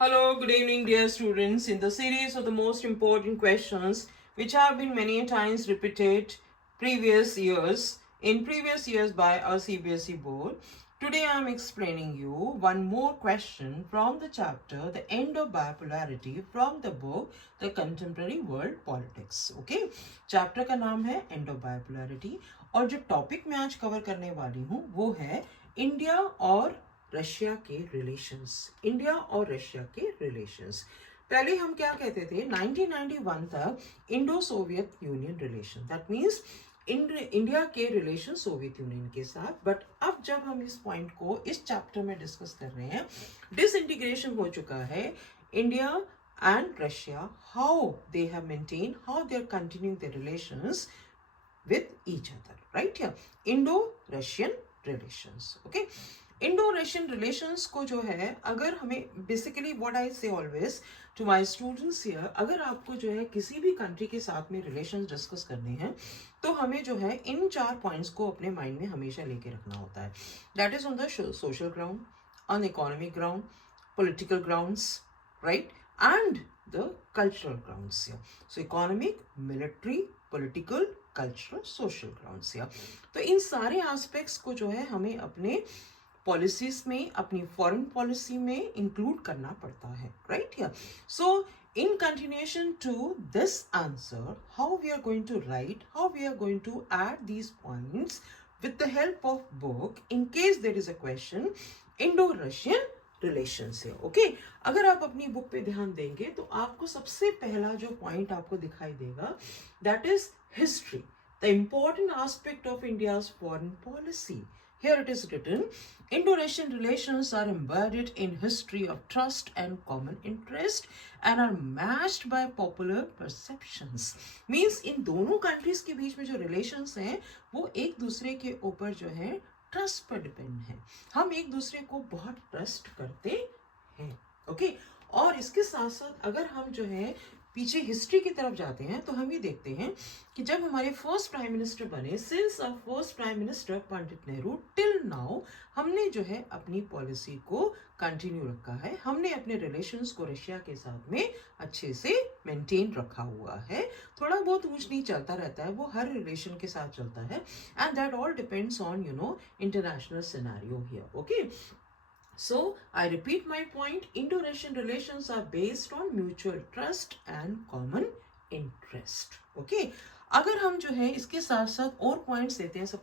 Hello, good evening, dear students. In the series of the most important questions, which have been many times repeated in previous years by our CBSE board, today I am explaining you one more question from the chapter The End of Bipolarity from the book The Contemporary World Politics. Okay, chapter का नाम है End of Bipolarity और जो topic मैं आज cover करने वाली हूँ वो है इंडिया और रशिया के रिलेशंस। इंडिया और रशिया के रिलेशंस पहले हम क्या कहते थे 1991 तक Indo Soviet union relation, that means India के रिलेशन सोवियत यूनियन के साथ। बट अब जब हम इस पॉइंट को इस चैप्टर में डिस्कस कर रहे हैं, डिसइंटीग्रेशन हो चुका है India and Russia, how they have maintain, how they are continuing the relations with each other, right? Here Indo-Russian relations. Okay, Indo-Russian relations को जो है, अगर हमें basically what I say always to my students here, अगर आपको जो है किसी भी कंट्री के साथ में रिलेशंस डिस्कस करने हैं तो हमें जो है इन 4 पॉइंट्स को अपने माइंड में हमेशा लेके रखना होता है। That is on the social ground, on economic ground, political grounds, right, and the cultural grounds. So economic, military, political, cultural, social grounds. तो इन सारे एस्पेक्ट्स को जो है हमें अपने पॉलिसीज में, अपनी फॉरेन पॉलिसी में इंक्लूड करना पड़ता है, right? Here so in continuation to this answer, how we are going to write, how we are going to add these points with the help of book in case there is a question Indo-Russian relations here. Okay, अगर आप अपनी book पे ध्यान देंगे तो आपको सबसे पहला जो पॉइंट आपको दिखाई देगा, that is history, the important aspect of India's foreign policy. Here it is written, Indo-Russian relations are embedded in history of trust and common interest and are matched by popular perceptions. Means इन दोनों countries के बीच में जो relations हैं वो एक दूसरे के ऊपर जो है ट्रस्ट पर डिपेंड है। हम एक दूसरे को बहुत ट्रस्ट करते हैं। ओके, और इसके साथ साथ अगर हम जो है पीछे हिस्ट्री की तरफ जाते हैं तो हम ये देखते हैं कि जब हमारे फर्स्ट प्राइम मिनिस्टर बने, since our first prime minister Pandit Nehru till now, हमने जो है अपनी पॉलिसी को कंटिन्यू रखा है। हमने अपने रिलेशंस को रशिया के साथ में अच्छे से मेंटेन रखा हुआ है। थोड़ा बहुत ऊंच नीच चलता रहता है, वो हर रिलेशन के साथ चलता है, and that all depends on international scenario here. Okay, so I repeat my point, Indo-Russian relations are based on mutual trust and common interest. Okay, अगर हम जो है इसके साथ साथ और पॉइंट्स देते हैं, सपोज